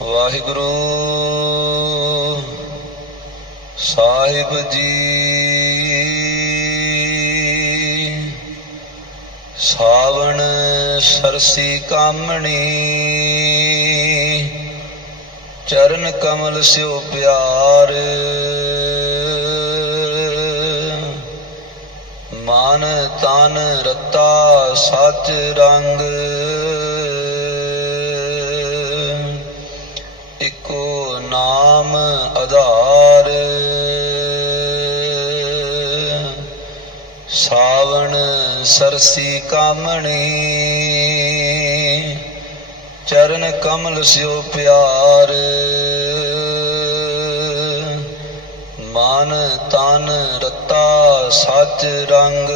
ਵਾਹਿਗੁਰੂ, ਸਾਹਿਬ ਜੀ। ਸਾਵਣ ਸਰਸੀ ਕਾਮਣੀ, ਚਰਨ ਕਮਲ ਸਿਓ ਪਿਆਰ। ਮਨ ਤਨ ਰਤਾ ਸੱਚ ਰੰਗ। ਆਧਾਰ ਸਾਵਣ ਸਰਸੀ ਕਾਮਣੀ, ਚਰਨ ਕਮਲ ਸਿਓ ਪਿਆਰ। ਮਨ ਤਨ ਰਤਾ ਸੱਚ ਰੰਗ।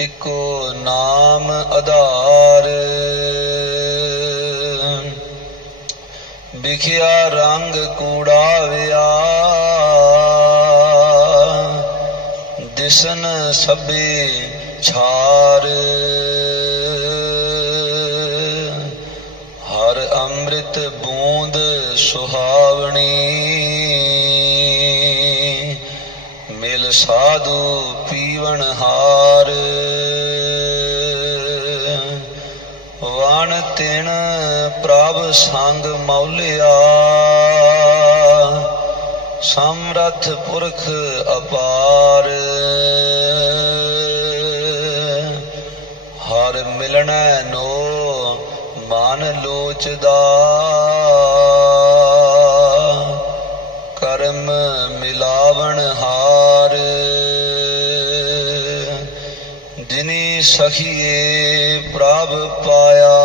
ਇਕੋ ਨਾਮ ਆਧਾਰ ਵਿਖਿਆ ਰੰਗ ਕੂੜਾਵਿਆ। ਦਿਸਨ ਸਭੇ ਛਾਰ। ਹਰ ਅੰਮ੍ਰਿਤ ਬੂੰਦ ਸੁਹਾਵਣੀ। ਮਿਲ ਸਾਧੂ ਪੀਵਣ ਹਾਰ। ਵਣ ਤਿਣ ਪ੍ਰਭ ਸੰਗ ਮੌਲਿਆ। ਸਮਰਥ ਪੁਰਖ ਅਪਾਰ। ਹਰ ਮਿਲਣੈ ਨੋ ਮਨ ਲੋਚਦਾ। ਕਰਮ ਮਿਲਾਵਣ ਹਾਰ। ਜਿਨੀ ਸਖੀਏ ਪ੍ਰਭ ਪਾਇਆ।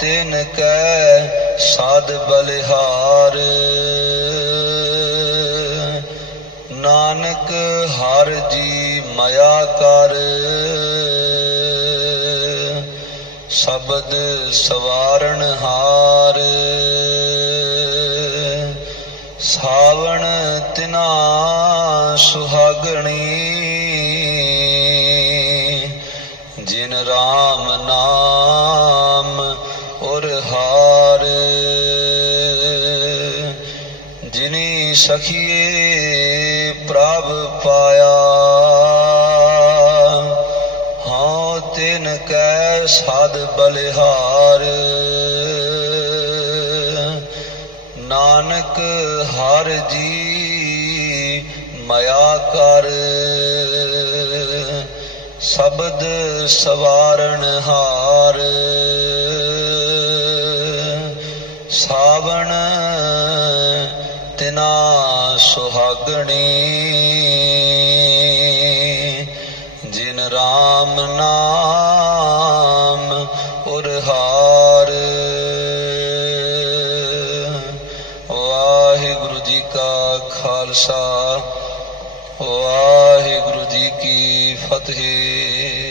ਤਿਨ ਕੈ ਸਾਧ ਬਲਿਹਾਰ। ਨਾਨਕ ਹਰ ਜੀ ਮਾਇਆ ਕਰ। ਸ਼ਬਦ ਸਵਾਰਣ ਹਾਰ। ਸਾਵਣ ਤਿਨਾ ਸੁਹਾਗਣੀ। ਜਿਨ ਰਾਮ ਨਾਮ ਸਖੀਏ ਪ੍ਰਭ ਪਾਇਆ। ਹਾਂ, ਤਿਨ ਕੈ ਸਾਧ ਬਲਿਹਾਰ। ਨਾਨਕ ਹਰ ਜੀ ਮਇਆ ਕਰ। ਸ਼ਬਦ ਸਵਾਰਣ ਹਾਰ। ਸਾਵਣ ਤਿਨਾ ਸੁਹਾਗਣੀ। ਜਿਨ ਰਾਮ ਨਾਮ ਉਰਹਾਰ। ਵਾਹਿਗੁਰੂ ਜੀ ਕਾ ਖਾਲਸਾ। ਵਾਹਿਗੁਰੂ ਜੀ ਕੀ ਫਤਿਹ।